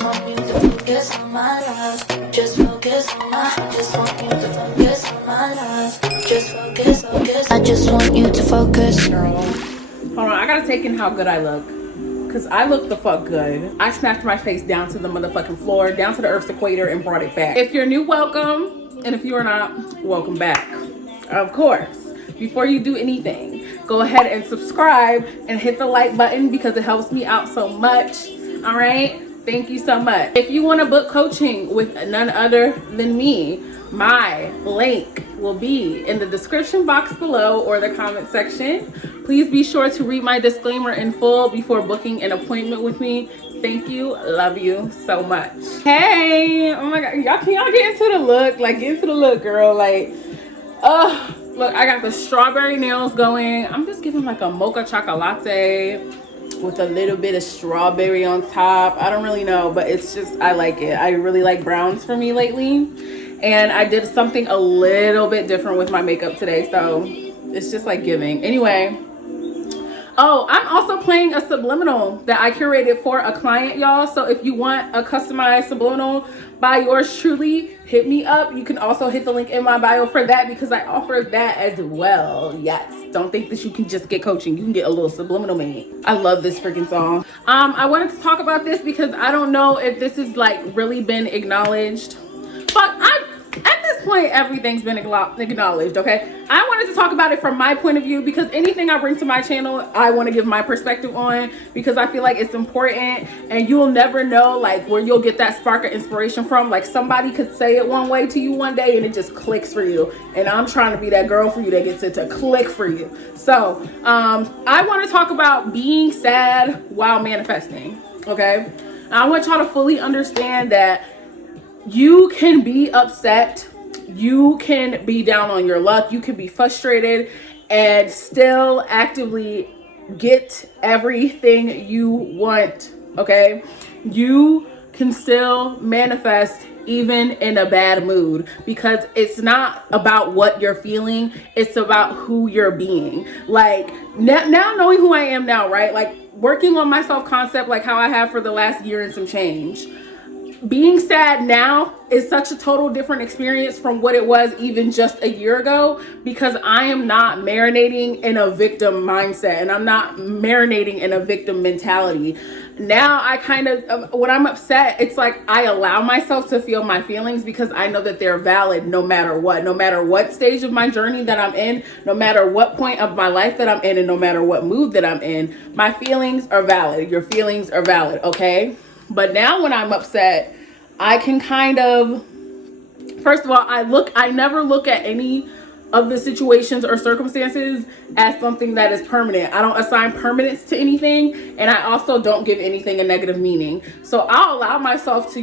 just want you to focus on my love. Just focus on my, I just want you to focus on my love. Just focus, focus, I just want you to focus. Girl, hold on, I gotta take in how good I look. Cause I look the fuck good. I smacked my face down to the motherfucking floor, down to the earth's equator, and brought it back. If you're new, welcome. And if you are not, welcome back. Of course, before you do anything, go ahead and subscribe and hit the like button because it helps me out so much. All right, thank you so much. If you want to book coaching with none other than me, my link will be in the description box below or the comment section. Please be sure to read my disclaimer in full before booking an appointment with me. Thank you. Love you so much. Hey, oh my God. Y'all get into the look? Like, get into the look, girl. Like, look, I got the strawberry nails going. I'm just giving like a mocha chocolate with a little bit of strawberry on top. I don't really know, but it's just, I like it. I really like browns for me lately. And I did something a little bit different with my makeup today. So it's just like giving. Anyway. Oh, I'm also playing a subliminal that I curated for a client, y'all. So if you want a customized subliminal by yours truly, hit me up. You can also hit the link in my bio for that because I offer that as well. Yes. Don't think that you can just get coaching. You can get a little subliminal made. I love this freaking song. I wanted to talk about this because I don't know if this has like really been acknowledged. But at this point, everything's been acknowledged, okay? I wanted to talk about it from my point of view because anything I bring to my channel, I want to give my perspective on because I feel like it's important and you'll never know like where you'll get that spark of inspiration from. Like somebody could say it one way to you one day and it just clicks for you. And I'm trying to be that girl for you that gets it to click for you. So I want to talk about being sad while manifesting, okay? And I want y'all to fully understand that you can be upset, you can be down on your luck, you can be frustrated and still actively get everything you want, okay? You can still manifest even in a bad mood because it's not about what you're feeling, it's about who you're being. Like now knowing who I am now, right? Like working on my self-concept like how I have for the last year and some change. Being sad now is such a total different experience from what it was even just a year ago because I am not marinating in a victim mindset and I'm not marinating in a victim mentality. Now I kind of, when I'm upset, it's like I allow myself to feel my feelings because I know that they're valid no matter what stage of my journey that I'm in, no matter what point of my life that I'm in, and no matter what mood that I'm in, my feelings are valid. Your feelings are valid, okay? But now when I'm upset, I can kind of, first of all, I never look at any of the situations or circumstances as something that is permanent. I don't assign permanence to anything. And I also don't give anything a negative meaning. So I'll allow myself to,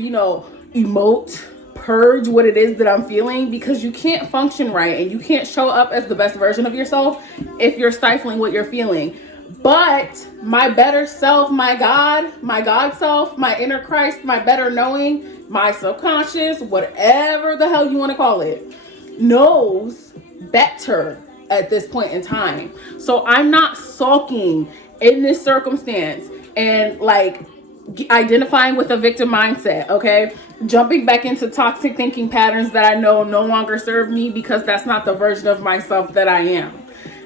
emote, purge what it is that I'm feeling because you can't function right and you can't show up as the best version of yourself if you're stifling what you're feeling. But my better self, my God self, my inner Christ, my better knowing, my subconscious, whatever the hell you want to call it, knows better at this point in time. So I'm not sulking in this circumstance and like identifying with a victim mindset, okay? Jumping back into toxic thinking patterns that I know no longer serve me because that's not the version of myself that I am.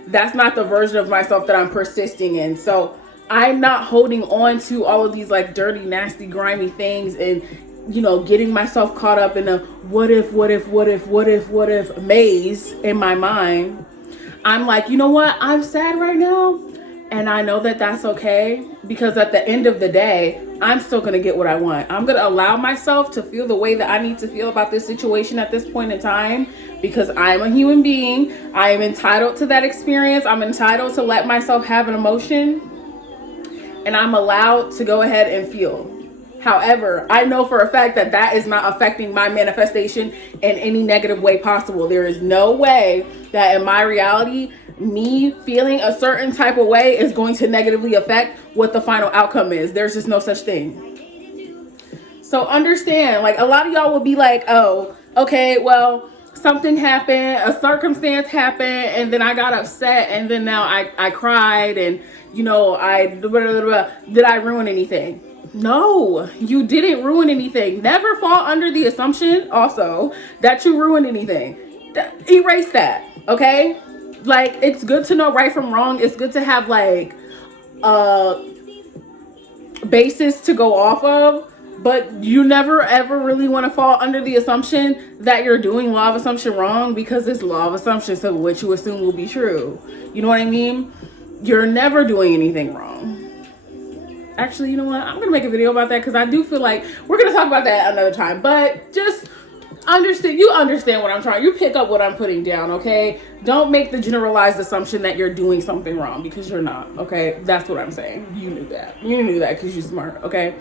That's not the version of myself that I'm persisting in. So I'm not holding on to all of these like dirty, nasty, grimy things and, getting myself caught up in a what if maze in my mind. I'm like, you know what? I'm sad right now. And I know that that's okay because at the end of the day, I'm still going to get what I want. I'm going to allow myself to feel the way that I need to feel about this situation at this point in time because I'm a human being. I am entitled to that experience. I'm entitled to let myself have an emotion and I'm allowed to go ahead and feel. However, I know for a fact that that is not affecting my manifestation in any negative way possible. There is no way that in my reality, me feeling a certain type of way is going to negatively affect what the final outcome is. There's just no such thing. So understand, like a lot of y'all will be like, oh, okay, well, something happened, a circumstance happened, and then I got upset, and then now I cried, and did I ruin anything? No, you didn't ruin anything. Never fall under the assumption also that you ruined anything. Erase that, okay? Like, it's good to know right from wrong. It's good to have like a basis to go off of, but you never ever really want to fall under the assumption that you're doing law of assumption wrong, because it's law of assumption, so what you assume will be true. You know what I mean? You're never doing anything wrong. Actually, you know what? I'm gonna make a video about that, because I do feel like we're gonna talk about that another time. But just understand, you understand what I'm trying. You pick up what I'm putting down, okay? Don't make the generalized assumption that you're doing something wrong, because you're not, okay? That's what I'm saying. You knew that. You knew that because you're smart, okay?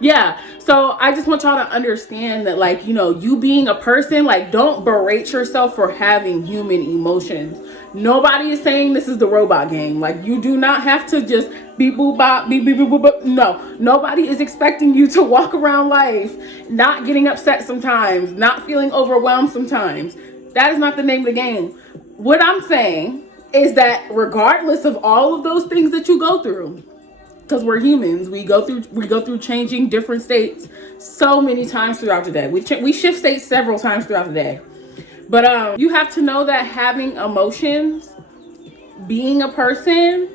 Yeah. So I just want y'all to understand that, like, you know, you being a person, like, don't berate yourself for having human emotions. Nobody is saying this is the robot game. Like, you do not have to just beep boop bop, beep beep boop boop boop. No, nobody is expecting you to walk around life not getting upset sometimes, not feeling overwhelmed sometimes. That is not the name of the game. What I'm saying is that regardless of all of those things that you go through, because we're humans, we go through changing different states so many times throughout the day. We shift states several times throughout the day. But you have to know that having emotions, being a person,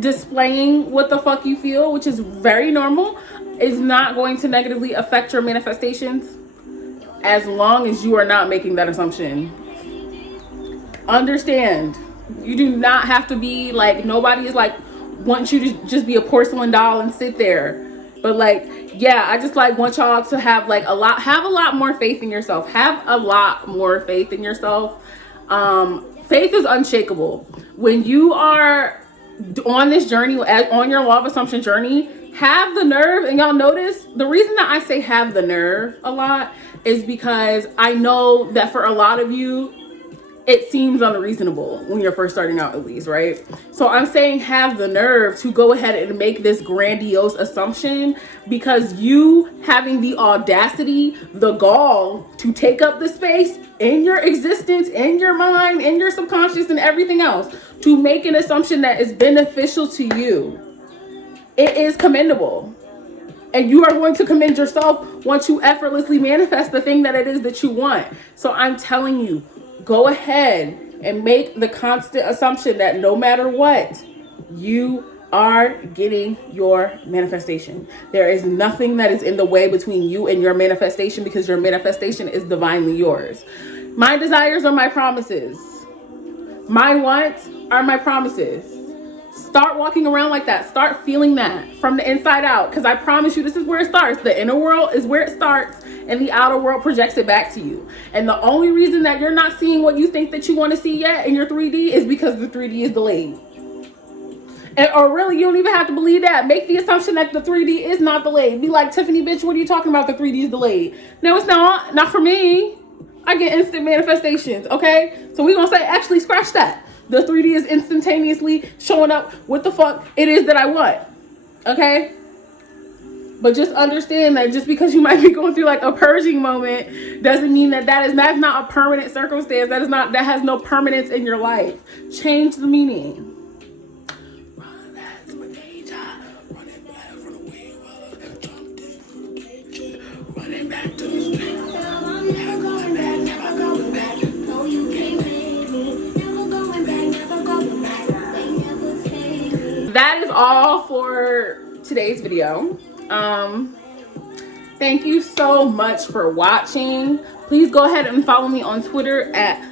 displaying what the fuck you feel, which is very normal, is not going to negatively affect your manifestations as long as you are not making that assumption. Understand, you do not have to be like, nobody is like wants you to just be a porcelain doll and sit there. But like, yeah, I just like want y'all to have like have a lot more faith in yourself. Have a lot more faith in yourself. Faith is unshakable. When you are on this journey, on your law of assumption journey, have the nerve. And y'all notice the reason that I say have the nerve a lot is because I know that for a lot of you, it seems unreasonable when you're first starting out, at least, right? So I'm saying have the nerve to go ahead and make this grandiose assumption, because you having the audacity, the gall to take up the space in your existence, in your mind, in your subconscious, and everything else, to make an assumption that is beneficial to you, it is commendable. And you are going to commend yourself once you effortlessly manifest the thing that it is that you want. So I'm telling you, go ahead and make the constant assumption that no matter what, you are getting your manifestation. There is nothing that is in the way between you and your manifestation, because your manifestation is divinely yours. My desires are my promises. My wants are my promises. Start walking around like that. Start feeling that from the inside out, because I promise you, this is where it starts. The inner world is where it starts, and the outer world projects it back to you. And the only reason that you're not seeing what you think that you want to see yet in your 3D is because the 3D is delayed. Or really, you don't even have to believe that. Make the assumption that the 3D is not delayed. Be like, Tiffany, bitch, what are you talking about? The 3D is delayed. No, it's not. Not for me. I get instant manifestations, okay? So we're going to say, actually, scratch that. The 3D is instantaneously showing up what the fuck it is that I want, okay? But just understand that just because you might be going through like a purging moment doesn't mean that's not a permanent circumstance. That has no permanence in your life. Change the meaning. Running back to the street. Never going back, never going back. No, you can't make me. Never going back, never going back. That is all for today's video. Thank you so much for watching. Please go ahead and follow me on Twitter at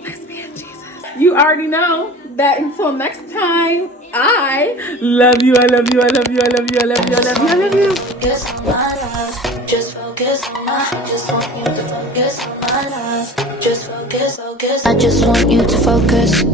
@lesbianjesus. You already know that. Until next time, I love you. I love you. I love you. I love you. I love you. I love you. I love you. Focus on my love. Just focus on my. I just want you to focus on my love. Just focus, focus. I just want you to focus.